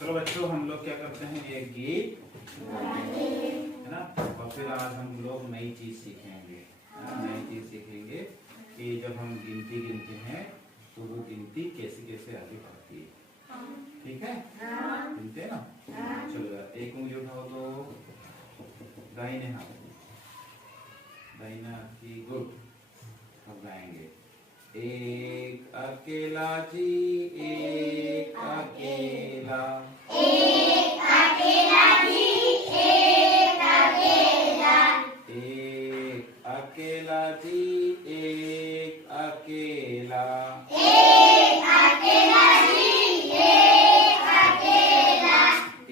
चलो बच्चों, हम लोग क्या करते हैं, एक गीत है ना, और फिर आज हम लोग नई चीज सीखेंगे। नई चीज सीखेंगे कि जब हम गिनती गिनते हैं तो वो गिनती कैसे कैसे आगे बढ़ती है। ठीक है, गिनते हैं ना। चलो एक उंगली उठाओ तो दाहिने हाथ, दाहिना की गुड। अब गाएंगे, एक अकेला जी एक अकेला, एक अकेला जी एक अकेला, एक अकेला जी एक अकेला, एक अकेला जी एक अकेला,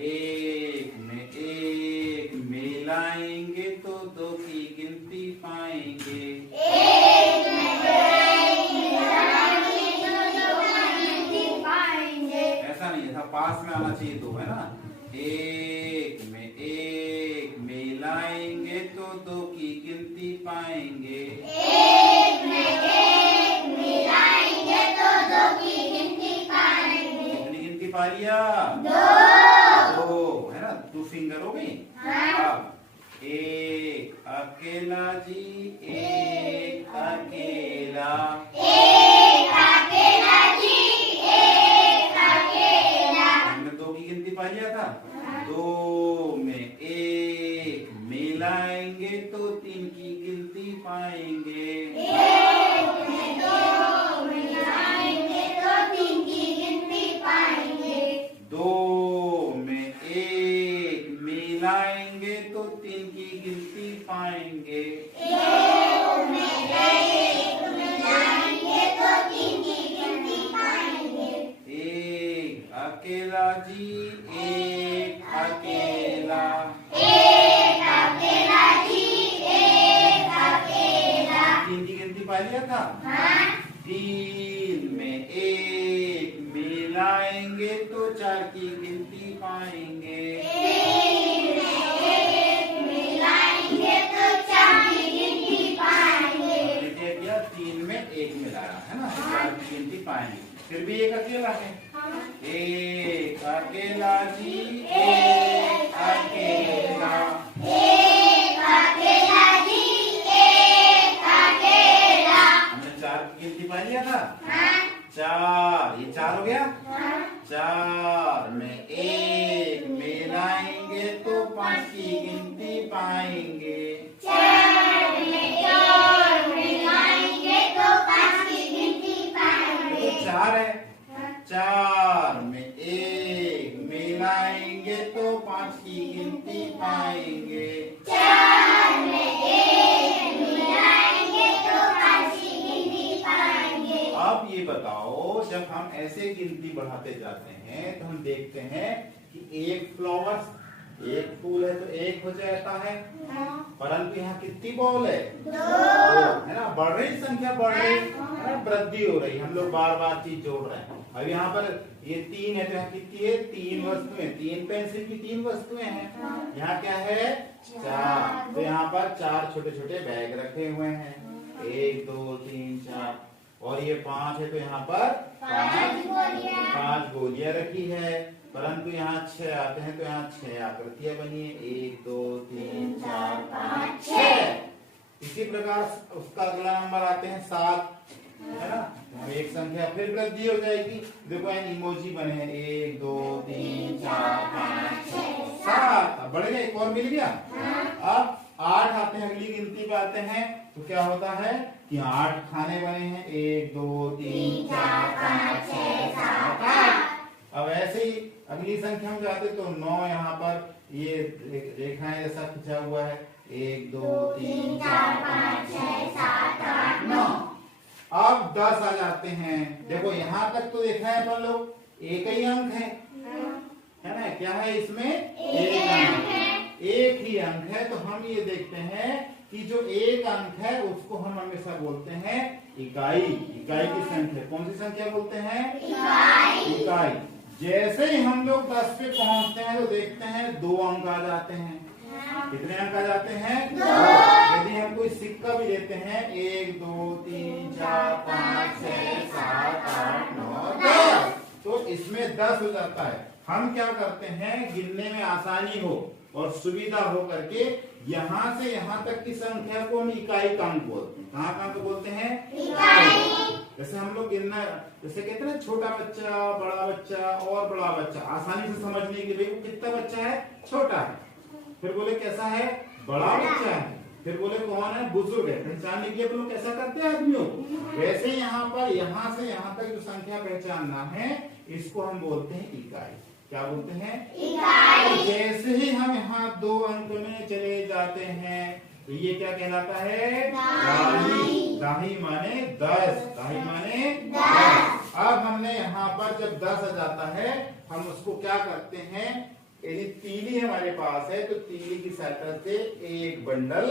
एक में लाएंगे तो दो की गिनती पाएंगे। एक में लाएंगे तो दो की गिनती पाएंगे। ऐसा नहीं, ऐसा पास में आना चाहिए दो, है ना। एक में लाएंगे तो दो की गिनती पाएंगे। एक में मिलाएंगे तो दो की गिनती पाएंगे। कितनी गिनती पा लिया? दो, है ना, 2 फिंगर हो गई। अब एक अकेला जी एक अकेला, एक अकेला जी एक अकेला, हमने 2 की गिनती पा लिया था। 2 में एक मिलाएंगे तो 3 की गिनती पाएंगे। एक में दो मिलाएंगे तो 3 की गिनती पाएंगे। 2 में एक मिलाएंगे तो 3 की गिनती पाएंगे। एक में एक मिलाएंगे तो 3 की गिनती पाएंगे। एक अकेला जी एक अकेला, एक अकेला जी एक अकेला, 3 की गिनती पा लिया था। 3 में एक मिलाएंगे तो 4 की गिनती पाएंगे। 3 में एक मिलाएंगे तो 4 की गिनती पाएंगे। देखिए क्या, 3 में एक मिलाया है ना, 4 की गिनती पाएंगे। फिर भी एक अकेला है। एक अकेला जी एक अकेला, एक अकेला जी एक अकेला, हमने 4 की गिनती पा लिया था। 4, ये 4 हो गया। 4 में एक मिलाएंगे तो 5 की गिनती पाएंगे। 4 में 4 मिलाएंगे तो 5 की गिनती पाएंगे। तो 4 है, 4 में एक मिलाएंगे तो 5 की गिनती पाएंगे। 4 में एक मिलाएंगे तो 5 की गिनती पाएंगे। अब ये बताओ, जब हम ऐसे गिनती बढ़ाते जाते हैं तो हम देखते हैं कि एक फ्लावर्स, एक फूल है तो एक हो जाता है, परंतु यहाँ कितनी बॉल है? 2, है ना। बढ़ रही संख्या, बढ़ रही है ना, वृद्धि हो रही। हम लोग बार बार चीज जोड़ रहे हैं। अब यहाँ पर ये 3 है तो यहाँ कितनी है? 3 वस्तुएं, 3 पेंसिल की 3 वस्तुएं हैं। यहाँ क्या है? 4। तो यहाँ पर 4 छोटे छोटे बैग रखे हुए हैं, 1 2 3 4। और ये 5 है तो यहाँ पर 5 गोलियां रखी है, परंतु यहाँ 6 आते हैं तो यहाँ 6 आकृतियां बनी है, 1 2 3 4 5 6। इसी प्रकार उसका अगला नंबर आते हैं 7, है ना। तो एक संख्या फिर वृद्धि हो जाएगी। देखो यहाँ इमोजी बने हैं, 1 2 3 4 5 6 7। अब बढ़ गया, एक और मिल गया। अब 8 आते हैं, अगली गिनती पे आते हैं तो क्या होता है कि 8 खाने बने हैं, 1 2 3 4 5 6 7 8। अब ऐसे ही अगली संख्या में जाते तो 9 यहाँ पर ये रेखाएं जैसा खिंचा हुआ है, 1 2 3 4 5 6 7 8 9। अब 10 आ जाते हैं। देखो यहाँ तक तो देखा है अपन लोग, एक ही अंक है ना। क्या है इसमें? एक अंक है, एक ही अंक है। तो हम ये देखते हैं कि जो एक अंक है उसको हम हमेशा बोलते हैं इकाई। इकाई की संख्या, कौन सी संख्या बोलते हैं? इकाई। जैसे ही हम लोग 10 पे पहुंचते हैं तो देखते हैं 2 अंक आ जाते हैं। कितने अंक आ जाते हैं? 2। यदि हम कोई सिक्का भी लेते हैं, 1 2 3 4 5 6 7 8 9 10, तो इसमें 10 हो जाता है। हम क्या करते हैं, गिनने में आसानी हो और सुविधा हो करके यहाँ से यहाँ तक की संख्या को हम इकाई का अंक बोलते हैं। कहाँ कहाँ को बोलते हैं? इकाई। जैसे हम लोग गिनना, जैसे कहते हैं ना, छोटा बच्चा, बड़ा बच्चा और बड़ा बच्चा, आसानी से समझने के लिए कितना बच्चा है? छोटा है। फिर बोले कैसा है? बड़ा बच्चा है। फिर बोले कौन है? बुजुर्ग है। पहचानने के लिए लोग कैसा करते हैं आदमियों? वैसे यहाँ पर यहाँ से यहाँ तक जो संख्या पहचानना है, इसको हम बोलते हैं इकाई। क्या बोलते हैं? इकाई। तो जैसे ही हम यहाँ 2 अंक में चले जाते हैं तो ये क्या कहलाता है? दाही। दाही माने 10। दाही माने 10। अब हमने यहाँ पर जब 10 आ जाता है, हम उसको क्या करते हैं, यदि तीली हमारे पास है तो तीली की सहायता से एक बंडल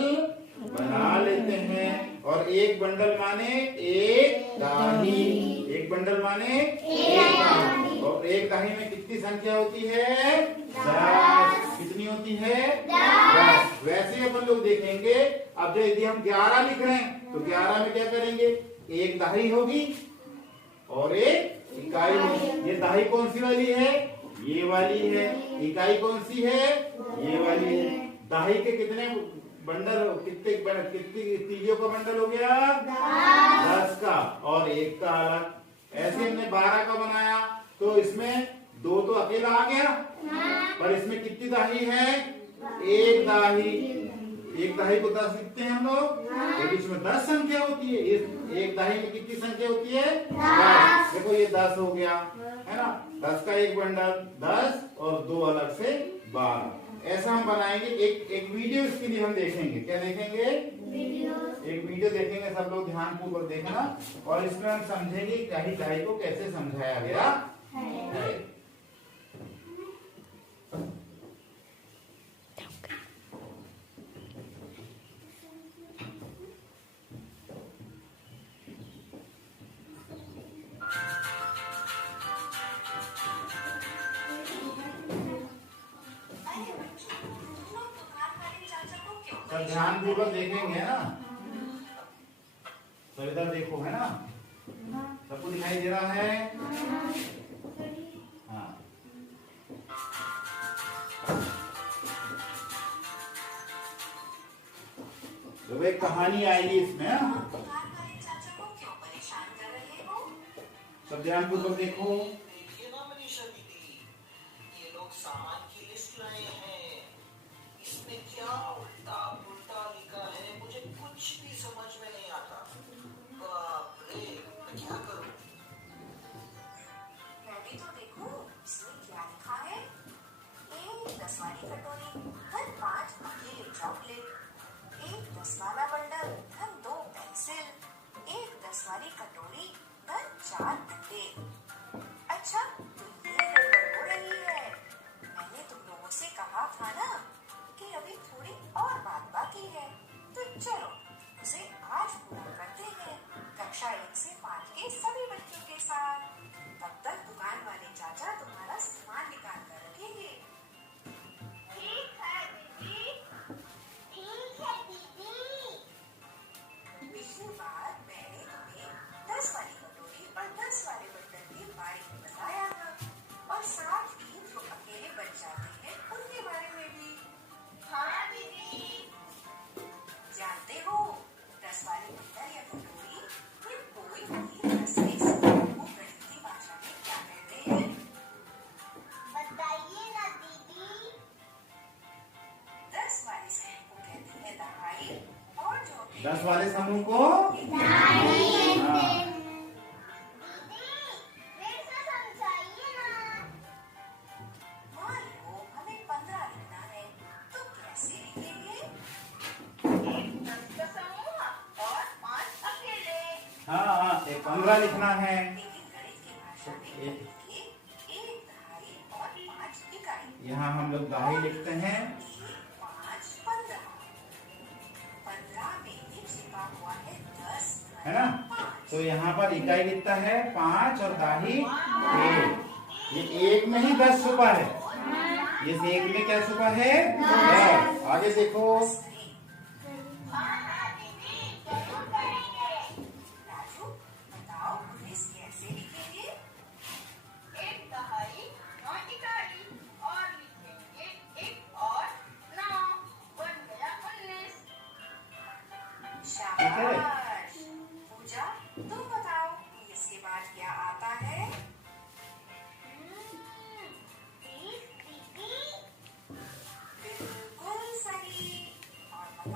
बना लेते हैं। और एक बंडल माने एक दाही। एक बंडल माने एक दाही। और एक दाही में कितनी संख्या होती है? 10। कितनी होती है? 10। वैसे अपन लोग देखेंगे, अब जो यदि हम 11 लिख रहे हैं तो 11 में क्या करेंगे? एक दाही होगी और एक इकाई होगी। ये दाही कौन सी वाली है? ये वाली है। इकाई कौन सी है? ये वाली है। दाही के कितने बंडल, कितनी तीलियों का बंडल हो गया? 10 का और एक का अलग। ऐसे हमने 12 का बनाया तो इसमें 2 तो अकेला आ गया, पर इसमें कितनी दाही है? एक दाही। एक दाही को 10 लिखते हैं हम लोग, तो इसमें 10 संख्या होती है। एक दाही में कितनी संख्या होती है? 10। देखो ये 10 हो गया, है ना। 10 का एक बंडल 10 और 2 अलग से 12। ऐसा हम बनाएंगे। एक वीडियो इसके लिए हम देखेंगे। क्या देखेंगे? एक वीडियो देखेंगे, सब लोग ध्यान पूर्वक देखना। और इसमें हम समझेंगे दाही को कैसे समझाया गया है। सब ध्यान पूर्वक देखेंगे ना। तो इधर देखो, है ना, सबको दिखाई दे रहा है? हाँ। तो एक कहानी आएगी इसमें। सब ध्यान पूर्वक देखो। अच्छा, तो ये गड़बड़ हो रही है। मैंने तुम लोगों से कहा था ना कि अभी थोड़ी और बात बाकी है, तो चलो उसे आज पूरा करते हैं, कक्षा 1 से 5 के सभी बच्चों के साथ। तब तक दुकान वाले चाचा तुम्हारा सामान निकाल कर रखेंगे। ठीक है दीदी। ठीक है दीदी। पिछली बार मैंने तुम्हें 10 वाली कटोरी और 10 वाले बर्तन के बारे में बताया था, और साथ ही जो अकेले बच जाते हैं उनके बारे में भी। हाँ दीदी। जानते हो 10 वाले बर्तन या कटोरी फिर कोई भी 10 के समूह को गणितीय भाषा में क्या कहते हैं? बताइए ना दीदी। 10 वाले समूह को कहते हैं दहाई, और जो 10 वाले समूह को दीदी हाँ। फिर से समझाइए ना। मान लो हमें 15 लिखना है, तो कैसे लिखेंगे? 10 का समूह और 5 अकेले। हाँ, 15 लिखना है। लेकिन गणित की भाषा में लिखेंगे 1 दहाई और 5 इकाई। यहाँ हम लोग दाही लिखते हैं। 5 15। 15 में ही छिपा हुआ है 10, है ना। तो यहाँ पर इकाई लिखता है 5 और दाही 1। ये 1 में ही 10 छुपा है। इस 1 में क्या छुपा है? 10। आगे देखो। हाँ दीदी, जरूर करेंगे। राजू बताओ 19 कैसे लिखेंगे? 1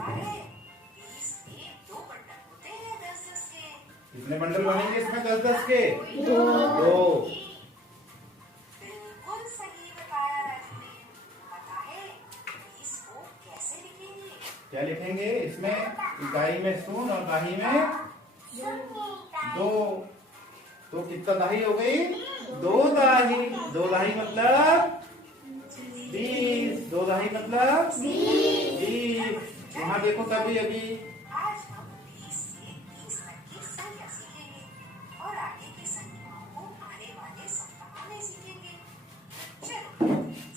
पता है 20 के 2 बंडल होते हैं 10-10 के। कितने बंडल बनेंगे इसमें 10-10 के? 2। बिल्कुल सही बताया राजू ने। पता है 20 को कैसे लिखेंगे? क्या लिखेंगे इसमें? इकाई में 0 और दाही में 2। तो कितना दाही हो गई? 2 दाही। 2 दाही मतलब 20। 2 दाही मतलब 20। यहाँ देखो तभी अभी आज हम 20 से 30 तक की संख्या सीखेंगे और आगे की संख्याओं को आने वाले सप्ताह में सीखेंगे। चलो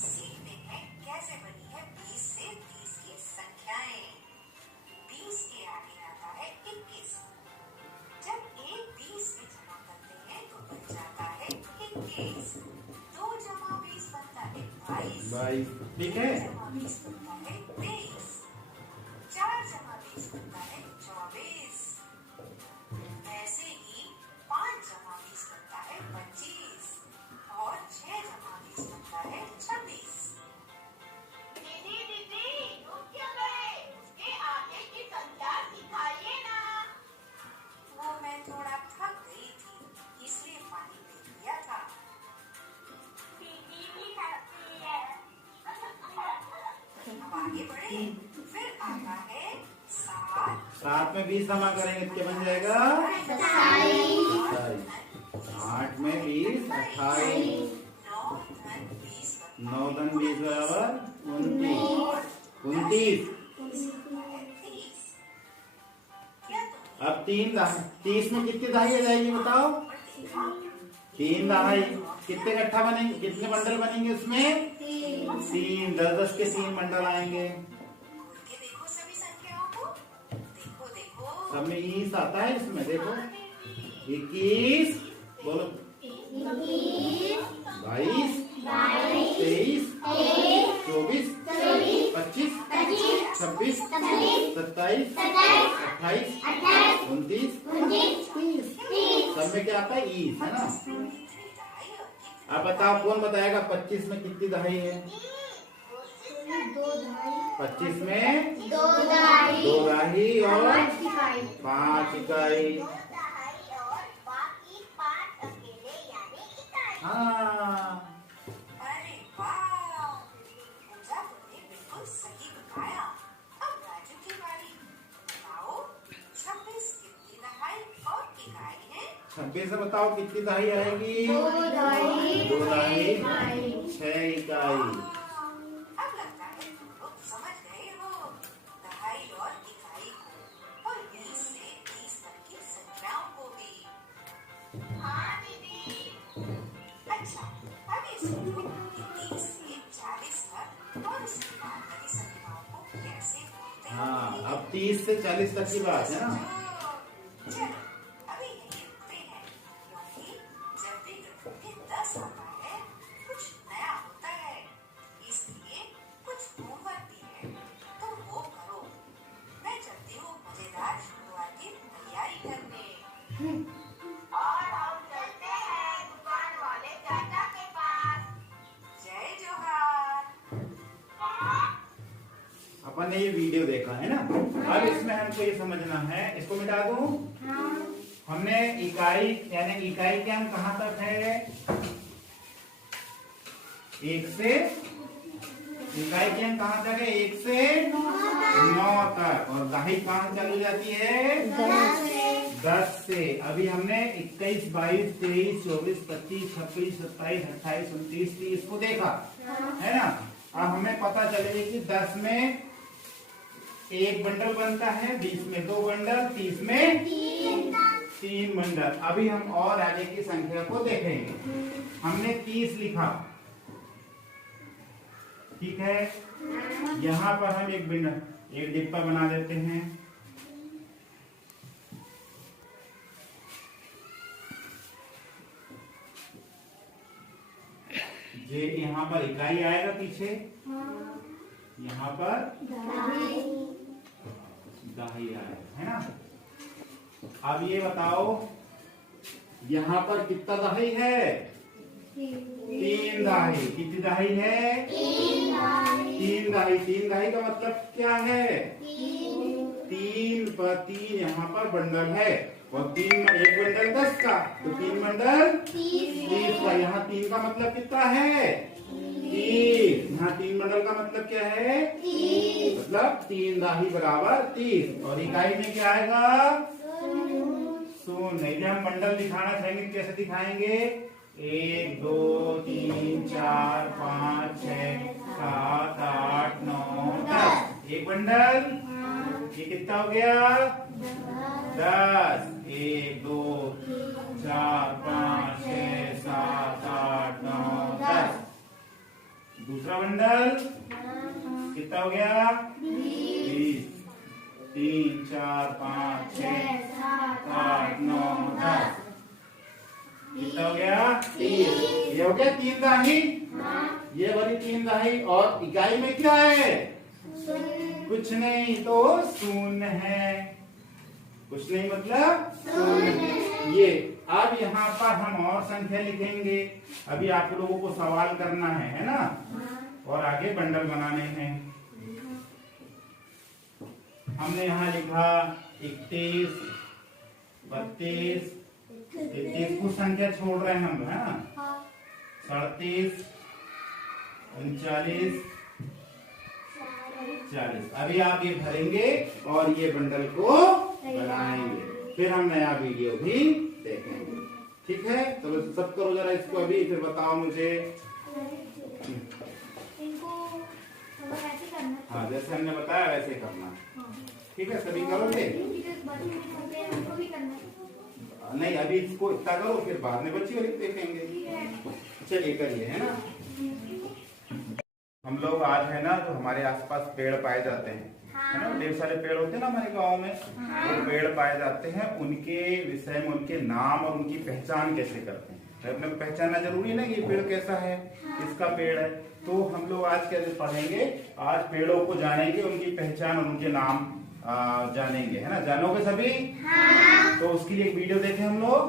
सीखते हैं कैसे बनी है 20 से 30 की संख्याएं। 20 के आगे आता है 21। जब एक 20 में जमा करते हैं तो बन जाता है 21। 2 जमा 20 बनता है 22। 22। ठीक है। 3 जमा 20 बनता है 23। 4 जमा 20 बनता है 24। ऐसे ही 5 जमा 20 बनता है 25 और 6 जमा 20 बनता है 26। दीदी दीदी रुक क्यों गए? उसके आगे की संख्या सिखाइए ना। वो मैं थोड़ा थक गई थी इसलिए पानी पी लिया था। दीदी भी थकती है। अब आगे बढ़े। फिर आता है 7। 7 में 20 जमा करेंगे तो क्या बन जाएगा? 27। 8 में 20 28। 9 धन 20 9 धन 20 बराबर 29। 29। 30। क्या तुम अब 30 में कितनी दहाई आ जाएगी बताओ? 3 दहाई। कितने इकट्ठा बनेंगे? कितने बंडल बनेंगे उसमें? 3। 10-10 के 3 बंडल आएंगे। खोल के देखो सभी संख्याओं को। देखो देखो। सब में 20 आता है इसमें देखो। 21 बोलो 22 23 24 25 26 27 28 29 30। सब में क्या आता है? ईस है ना। अब बताओ कौन बताएगा 25 में कितनी दहाई है? 25 में 2 दहाई और 5 इकाई। 2 दहाई और बाकी 5 अकेले यानी इकाई। हाँ, अरे वाह पूजा तुमने बिल्कुल सही बताया। अब राजू की बारी। बताओ 26 कितनी दहाई और इकाई है? 26 से बताओ कितनी दहाई आएगी? 2 दहाई 6 इकाई। अब लगता है तुम लोग समझ गए हो दहाई और इकाई को और 20 से 30 तक की संख्याओं को भी। हाँ दीदी। अच्छा अब ये सोचो कि 30 से 40 तक और उसके बाद वाली संख्याओं को कैसे बोलते हाँ, हैं? अब 30 से 40 तक की बात है ना। चलो अभी यही रुकते हैं क्योंकि जब भी गणित में 10 आता है कुछ नया होता है इसलिए कुछ होमवर्क भी है तो वो करो। मैं चलती हूँ मजेदार शुरुआत की तैयारी करने। और हम चलते हैं दुकान वाले चाचा के पास। जय जोहार। अपन ने ये वीडियो देखा है ना। अब इसमें हमको ये समझना है, इसको मिटा दूं। हमने इकाई यानी इकाई के अंक कहाँ तक है? 1 से इकाई के अंक कहाँ तक है? 1 से 9 तक। और दहाई कहाँ चालू जाती है? 10 से। अभी हमने 21 22 23 24 25 26 27 28 29 30 को देखा है ना। अब हमें पता चलेगा कि 10 में 1 बंडल बनता है, 20 में 2 बंडल, 30 में 3 बंडल। अभी हम और आगे की संख्या को देखेंगे। हमने 30 लिखा, ठीक है। यहाँ पर हम एक डिब्बा बना देते हैं। ये यहाँ पर इकाई आएगा पीछे, यहाँ पर दहाई आएगा, है ना। अब ये बताओ यहाँ पर कितना दहाई है? 3 दहाई। कितनी दहाई है? 3 दहाई। 3 दहाई का मतलब क्या है? तीन यहाँ पर बंडल है और एक बंडल 10 का, तो 3 बंडल 30 का। यहाँ 3 का मतलब कितना है? 30। यहाँ 3 बंडल का मतलब क्या है? मतलब 3 दाही बराबर 30। और इकाई में क्या आएगा? शून्य। यदि हम बंडल दिखाना चाहेंगे कैसे दिखाएंगे? 1 2 3 4 5 6 7 8 9 10। एक बंडल, ये कितना हो गया? 10। 1 2 4 5 6 7 8 9 10। दूसरा बंडल कितना हो गया? 20। 3 4 5 6 7 8 9 10। कितना हो गया? 30। ये हो गया 3 दाही। ये वाली 3 दाही। और इकाई में क्या है? कुछ नहीं, तो शून्य है। कुछ नहीं मतलब शून्य। ये अब यहाँ पर हम और संख्या लिखेंगे। अभी आप लोगों को सवाल करना है ना? और आगे बंडल बनाने हैं। हमने यहाँ लिखा 31 32 33 कुछ संख्या छोड़ रहे हैं हम, है ना? 37 39 40। अभी आप ये भरेंगे और ये बंडल को बनाएंगे, फिर हम नया वीडियो भी देखेंगे। ठीक है, चलो सब करो जरा इसको अभी, फिर बताओ मुझे। हाँ, जैसे हमने बताया वैसे करना। ठीक है, सभी करोगे? नहीं, अभी इसको इतना करो, फिर बाद में बच्ची वाली देखेंगे। चलिए करिए, है ना? हम लोग आज है ना, तो हमारे आसपास पेड़ पाए जाते हैं, है ना? ढेर सारे पेड़ होते हैं ना हमारे गांव में। वो पेड़ पाए जाते हैं, उनके विषय में उनके नाम और उनकी पहचान कैसे करते हैं। अपने को पहचानना जरूरी है ना कि पेड़ कैसा है, किसका पेड़ है। तो हम लोग आज कैसे पढ़ेंगे? आज पेड़ों को जानेंगे, उनकी पहचान और उनके नाम जानेंगे, है ना? जानोगे सभी? तो उसके लिए एक वीडियो देखें हम लोग।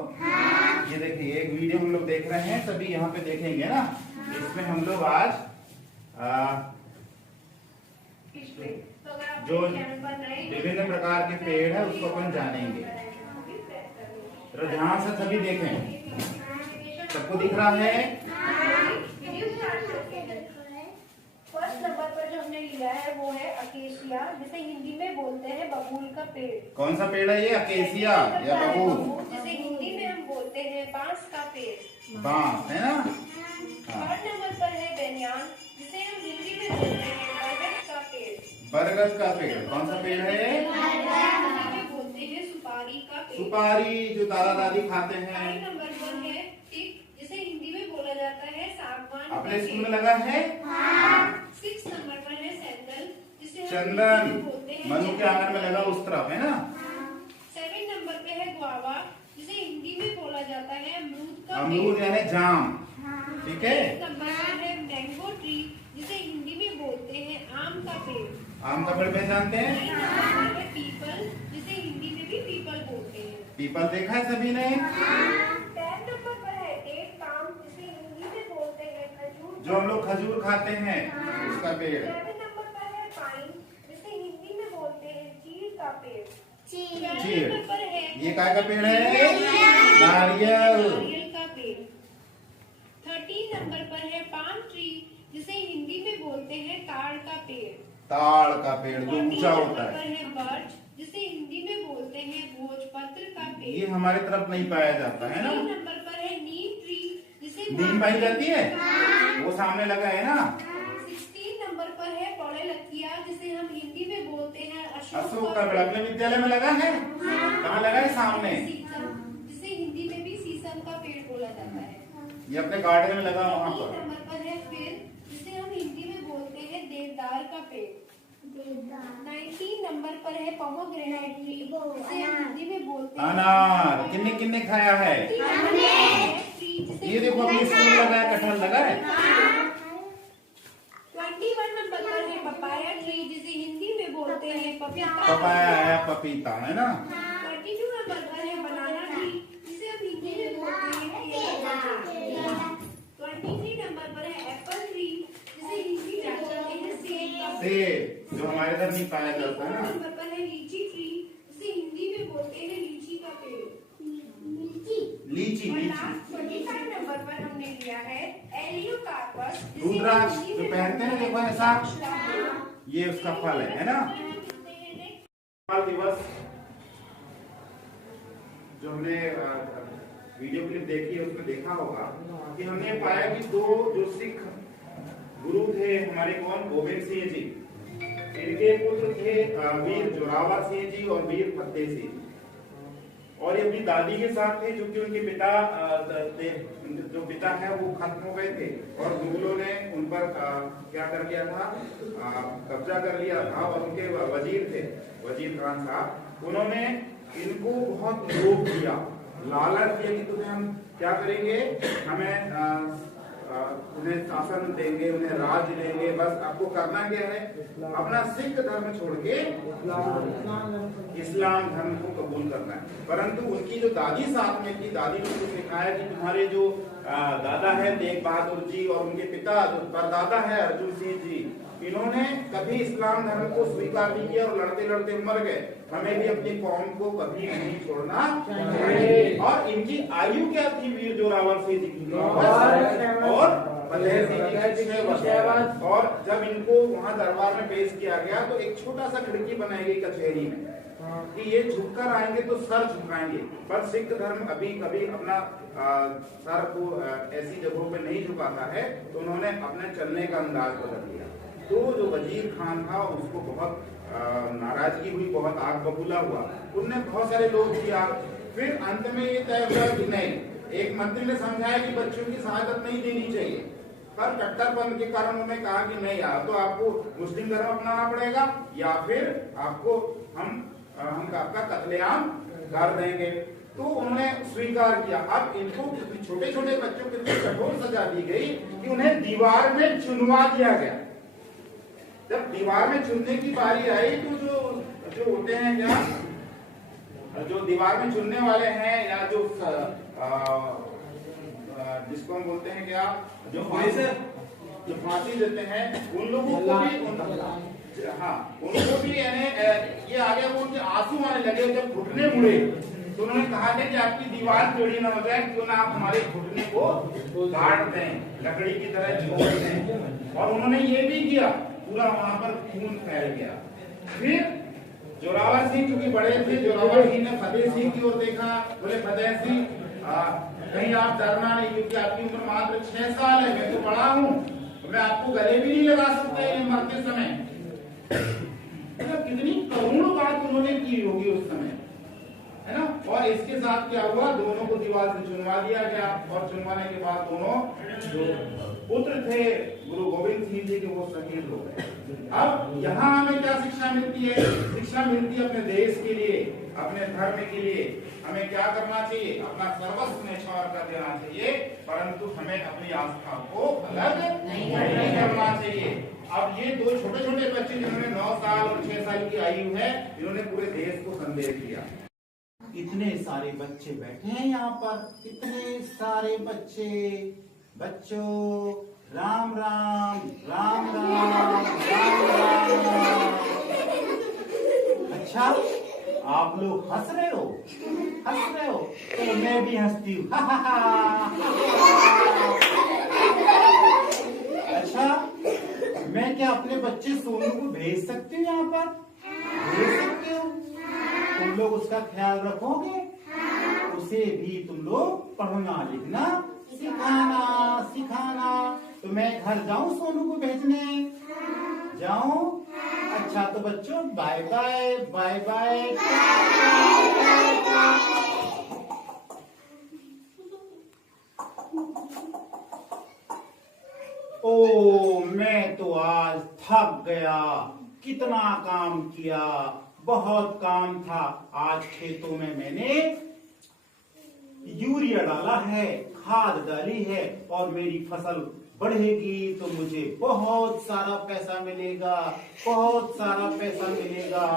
ये देखिए, एक वीडियो हम लोग देख रहे हैं, सभी यहाँ पे देखेंगे ना। इसमें हम लोग आज जो विभिन्न प्रकार के पेड़ है उसको अपन जानेंगे। तो ध्यान से सभी देखें, सबको दिख रहा है? फर्स्ट नंबर पर जो हमने लिया है वो है अकेसिया, जिसे हिंदी में बोलते हैं बबूल का पेड़। कौन सा पेड़ है ये? अकेसिया या बबूल? जिसे हिंदी में हम बोलते हैं बांस का पेड़। बांस, है ना? थर्ड नंबर पर है बेनियान, जिसे हम हिंदी में बोलते हैं बरगद का पेड़। बरगद का पेड़। कौन सा पेड़ है? हिंदी में बोलते हैं सुपारी का पेड़। सुपारी, जो दादा दादी खाते हैं। फाइव नंबर पर है टिक, जिसे हिंदी में बोला जाता है सागवान का अपने स्कूल में पेड़। लगा है? 6 नंबर पर है सैंडल, जिसे हम चंदन, हिंदी में बोलते हैं मनु के आंगन में लगा उस तरफ, है ना? 7 नंबर पे है गुआवा, जिसे हिंदी में बोला जाता है अमरूद का अमरूद यानी जाम। ठीक है। 8 नंबर पर है मैंगो ट्री, जिसे हिंदी में बोलते हैं आम का पेड़। आम का पेड़ पहचानते हैं? 9 नंबर पर है पीपल, जिसे हिंदी में भी पीपल बोलते हैं। पीपल देखा है सभी ने? 10 नंबर पर है डेट पाम, जिसे हिंदी में बोलते हैं खजूर। जो हम लोग खजूर खाते हैं उसका पेड़। 11 नंबर पर है पाइन, जिसे हिंदी में बोलते हैं चीड़ का पेड़। चीड़। 12 नंबर पर है ये काय का पेड़ है? नारियल। नारियल का पेड़। 13 नंबर पर है पाम ट्री, जिसे हिंदी में बोलते हैं ताड़ का पेड़। ताड़ का पेड़ जो 14 ऊंचा नंबर होता पर है। है बर्च, जिसे हिंदी में बोलते हैं भोजपत्र का पेड़। ये हमारे तरफ नहीं पाया जाता है ना? 15 नंबर पर है नीम ट्री, जिसे नीम पाई जाती है, वो सामने लगा है ना? 16 नंबर पर है पौड़े लकिया, जिसे हम हिंदी में बोलते हैं अशोक का पेड़ अपने विद्यालय में लगा है? कहाँ लगा है? सामने। सीसम, जिसे हिंदी में भी सीसम का पेड़ बोला जाता है। ये अपने गार्डन में लगा वहाँ 3 पर। नंबर पर है फिर, जिसे हम हिंदी में बोलते हैं देवदार का पेड़। 19 नंबर पर है पोमोग्रेनेट ट्री, जिसे हम हिंदी में बोलते हैं अनार। किन्ने किन्ने खाया है? ये देखो अपने स्कूल में लगा है, कटहल लगा है। 21 नंबर पर है पपाया ट्री, जिसे हिंदी में बोलते हैं पपीता। पपाया है, पपीता, है ना? 32 नंबर पर है बनाना ट्री, जिसे हम हिंदी में बोलते हैं केला का पेड़। 23 नंबर पर है एप्पल ट्री, जिसे हिंदी में बोलते हैं सेब का पेड़। सेब, जो हमारे इधर नहीं पाया जाता है 24 ना? नंबर पर है लीची रुद्राक्ष जो पहनते हैं देखो ऐसा, ये उसका फल है ना। फल दिवस जो हमने वीडियो क्लिप देखी है उसमें देखा होगा कि हमने पाया कि दो जो सिख गुरु थे हमारे, कौन, गोविंद सिंह जी, इनके पुत्र थे वीर जोरावर सिंह जी और वीर फतेह सिंह। और ये अपनी दादी के साथ थे, जो कि उनके पिता जो पिता है वो खत्म हो गए थे और मुगलों ने उन पर क्या कर लिया था, कब्जा कर लिया था। और उनके वजीर थे, वजीर खान साहब, उन्होंने इनको बहुत लोभ दिया, लालच दिया कि तुम्हें हम क्या करेंगे, हमें उन्हें शासन देंगे, उन्हें राज देंगे, बस आपको करना क्या है, अपना सिख धर्म छोड़ के इस्लाम धर्म को कबूल करना है। परंतु उनकी जो दादी साथ में थी, दादी ने उनको सिखाया कि तुम्हारे जो दादा है तेग बहादुर जी और उनके पिता जो परदादा है अर्जुन सिंह जी, इन्होंने कभी इस्लाम धर्म को स्वीकार नहीं किया और लड़ते लड़ते मर गए। हमें भी अपनी कौम को कभी नहीं छोड़ना चाहिए। और इनकी आयु क्या थी, वीर जोरावर सिंह जी की, और फतेह सिंह जी की 6 वर्ष। और जब इनको वहां दरबार में पेश किया गया तो एक छोटा सा खिड़की बनाई गई कचहरी में कि ये झुककर आएंगे तो सर झुकाएंगे। पर सिख धर्म अभी कभी अपना सर को ऐसी जगहों पे नहीं झुकाता है, तो उन्होंने अपने चलने का अंदाज बदल लिया। तो जो वजीर खान था उसको बहुत नाराजगी हुई, बहुत आग बबूला हुआ, उनने बहुत सारे लोग किया। फिर अंत में ये तय हुआ कि नहीं, एक मंत्री ने समझाया कि बच्चों की शहादत नहीं देनी चाहिए, पर कट्टरपन के कारण उन्होंने कहा कि नहीं, या तो आपको मुस्लिम धर्म अपनाना पड़ेगा या फिर आपको हम आपका कत्लेआम कर देंगे। तो उन्होंने स्वीकार किया। अब इनको छोटे छोटे बच्चों के लिए कठोर सजा दी गई कि उन्हें दीवार में चुनवा दिया गया। जब दीवार में चुनने की बारी आई तो जो होते हैं क्या, जो दीवार में चुनने वाले हैं या जो जिसको हम बोलते हैं क्या, जो फांसी देते हैं, उन लोगों को भी उनको भी ये आ गया, उनके आंसू आने लगे जब घुटने मुड़े। तो उन्होंने कहा था कि आपकी दीवार टेढ़ी ना हो जाए, क्यों ना आप हमारे घुटने को काट दें, लकड़ी की तरह छोड़ दें। और उन्होंने ये भी किया, पूरा वहां पर खून फैल गया। फिर जोरावर सिंह चूंकि बड़े थे, जोरावर सिंह ने फतेह सिंह की ओर देखा, बोले फतेह सिंह कहीं आप डरना नहीं, क्योंकि आपकी उम्र मात्र 6 साल है, मैं तो बड़ा हूँ, मैं आपको गले भी नहीं लगा सकता ये मरते समय। कितनी करुण बात उन्होंने की होगी उस समय, है ना। और इसके साथ क्या हुआ, दोनों को दीवार से चुनवा दिया गया। और चुनवाने के बाद दोनों जो पुत्र थे गुरु गोविंद सिंह जी के, वो शहीद हो गए। अब यहाँ हमें क्या शिक्षा मिलती है, शिक्षा मिलती है अपने देश के लिए, अपने धर्म के लिए हमें क्या करना चाहिए, अपना सर्वस्व न्यौछावर कर देना चाहिए, परंतु हमें अपनी आस्था को अलग नहीं करना चाहिए। अब ये दो छोटे छोटे बच्चे जिन्होंने 9 साल और 6 साल की आयु है, इन्होंने पूरे देश को संदेश दिया। इतने सारे बच्चे बैठे हैं यहाँ पर, इतने सारे बच्चे, बच्चों राम राम राम राम राम राम। अच्छा, आप लोग हंस रहे हो, तो मैं भी हंसती हूँ। अच्छा, मैं क्या अपने बच्चे सोनू को भेज सकती हूँ यहाँ पर? भेज सकती हूँ? तुम लोग उसका ख्याल रखोगे, उसे भी तुम लोग पढ़ना लिखना सिखाना। तो मैं घर जाऊं सोनू को भेजने? जाऊं? अच्छा, तो बच्चों बाय बाय बाय बाय। ओ, मैं तो आज थक गया, कितना काम किया, बहुत काम था। आज खेतों में मैंने यूरिया डाला है, खाद डाली है, और मेरी फसल बढ़ेगी तो मुझे बहुत सारा पैसा मिलेगा, बहुत सारा पैसा मिलेगा।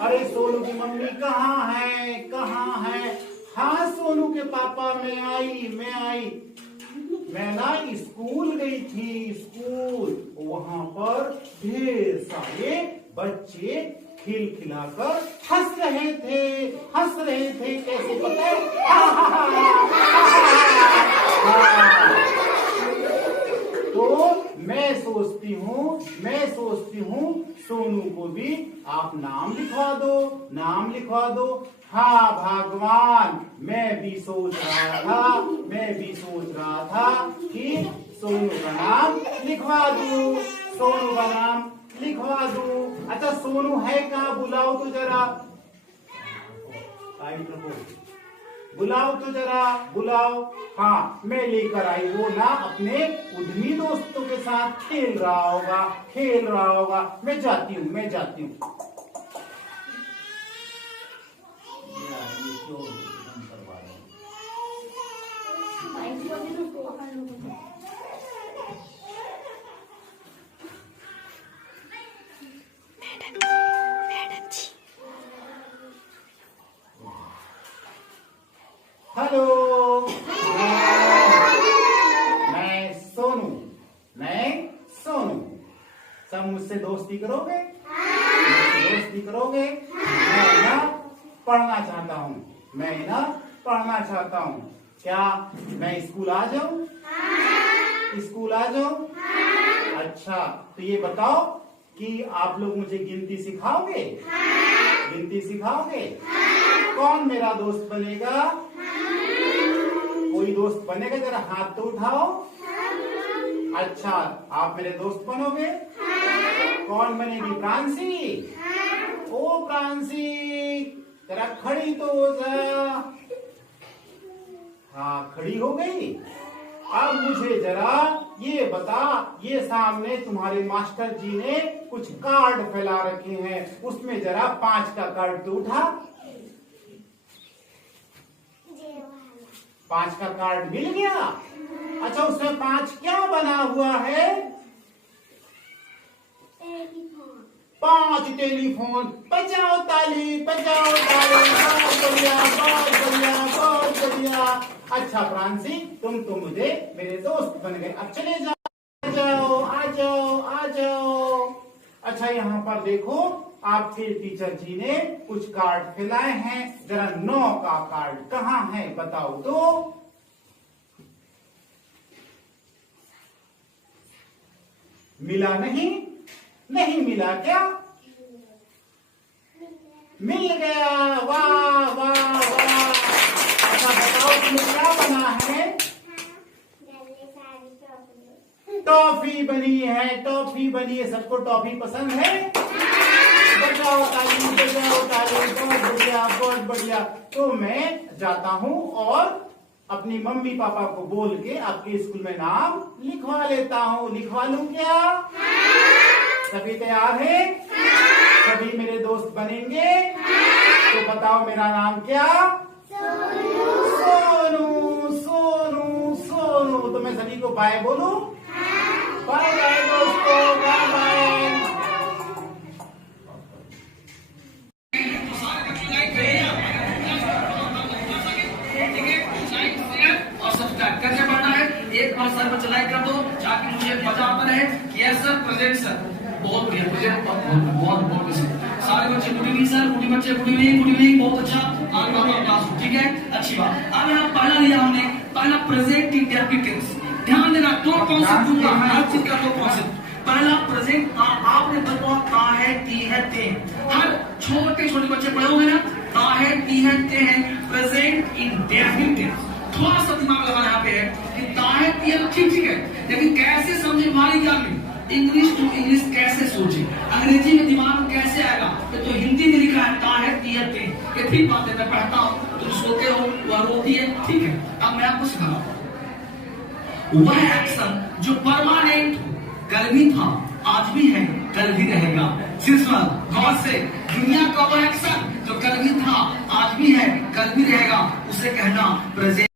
अरे सोनू की मम्मी कहाँ है, कहाँ है? हाँ सोनू के पापा, मैं आई। मैं ना स्कूल गई थी, स्कूल, वहां पर ढेर सारे बच्चे खिलखिलाकर हंस रहे थे। कैसे पता है? तो मैं सोचती हूँ सोनू को भी आप नाम लिखवा दो। हाँ भगवान, मैं भी सोच रहा था कि सोनू का नाम लिखवा दूं। अच्छा सोनू है कहाँ? बुलाओ तो जरा, बुलाओ। हाँ मैं लेकर आई, वो ना अपने उद्यमी दोस्तों के साथ खेल रहा होगा। मैं जाती हूँ। हेलो, मैं सोनू। सब मुझसे दोस्ती करोगे? मैं ना पढ़ना चाहता हूँ। क्या मैं स्कूल आ जाऊँ? अच्छा तो ये बताओ कि आप लोग मुझे गिनती सिखाओगे? कौन मेरा दोस्त बनेगा? कोई दोस्त बनेगा? जरा हाथ तो उठाओ। अच्छा आप मेरे दोस्त बनोगे? कौन बनेगी? प्रांसी। ओ प्रांसी, जरा खड़ी तो हो जा। हाँ खड़ी हो गई। अब मुझे जरा ये बता, ये सामने तुम्हारे मास्टर जी ने कुछ कार्ड फैला रखे हैं, उसमें जरा 5 का कार्ड तो उठा। 5 का कार्ड मिल गया। अच्छा उसमें 5 क्या बना हुआ है? 5 टेलीफोन। बजाओ ताली। बहुत बढ़िया। अच्छा फ्रांसी, तुम तो मुझे मेरे दोस्त बन गए। अब चले जाओ। आ जाओ। अच्छा यहाँ पर देखो, आपके टीचर जी ने कुछ कार्ड फैलाए हैं। जरा 9 का कार्ड कहाँ है बताओ तो। मिला नहीं मिला क्या? मिल गया। वाह। अच्छा बताओ तुम्हें क्या बना है? टॉफी बनी है। सबको टॉफी पसंद है? बजाओ ताली। बहुत बढ़िया। तो मैं जाता हूँ और अपनी मम्मी पापा को बोल के आपके स्कूल में नाम लिखवा लेता हूँ। लिखवा लूं क्या? सभी तैयार है? सभी मेरे दोस्त बनेंगे? तो बताओ मेरा नाम क्या? सोनू। तो मैं सभी को बाय बोलूं? बाय दोस्तों, बाय। कैसे पढ़ना है? एक बार सर पर चलाई कर दो ताकि मुझे पता आता रहे कि यस सर प्रेजेंट सर। बहुत बढ़िया, बहुत सारे बच्चे good evening sir. Good evening. बहुत अच्छा आपका क्लास, ठीक है, अच्छी बात। अब यहाँ पहला लिया हमने, पहला प्रेजेंट इंडेफिनिट टेंस। ध्यान देना, 2 कॉन्सेप्ट दूंगा, हर चीज का 2 कॉन्सेप्ट। पहला प्रेजेंट आपने बताया ता है, ती है, ते। हर छोटे बच्चे पढ़े होंगे ना, ता है, ती है, ते है। Present indefinite tense. थोड़ा सा दिमाग लगाना यहाँ पे है कि ताहे तीर ठीक है, लेकिन कैसे समझे हमारी ज्ञान में। इंग्लिश टू इंग्लिश कैसे सोचे, अंग्रेजी में दिमाग में कैसे आएगा? तो हिंदी में लिखा है ताहे तीर ते। ये ठीक बात है, मैं पढ़ता हूँ, तुम सोते हो, वह रोती है, ठीक है। अब मैं आपको सिखा रहा हूँ वह एक्शन जो परमानेंट, कल भी था, आज भी है, कल भी रहेगा। सिर्फ गौर से, दुनिया का वह एक्शन जो कल भी था, आज भी है, कल भी रहेगा, उसे कहना प्रेजेंट।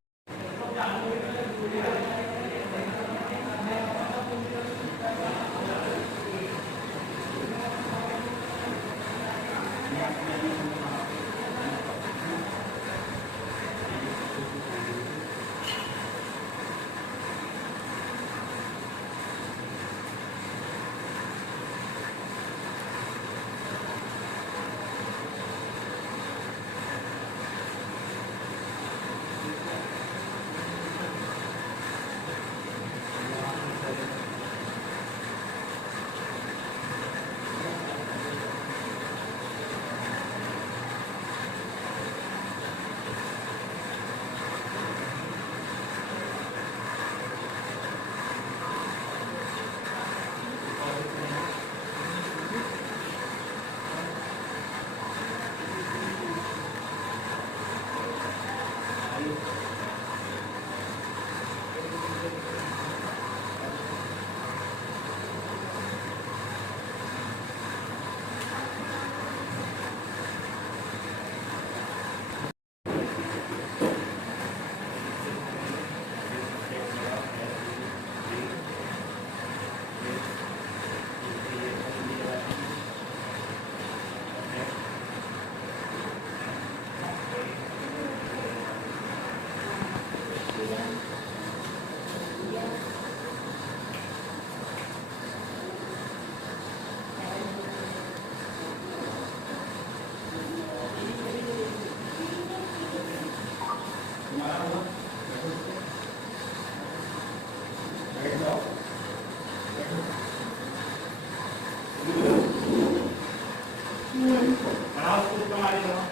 बनाओ उसको तुम्हारे करो।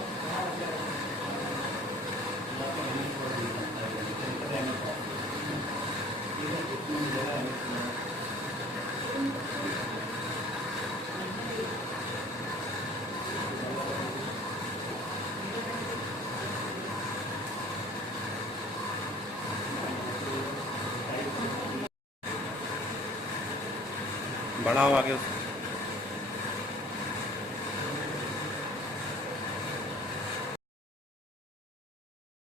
बढ़ाओ आगे उसको।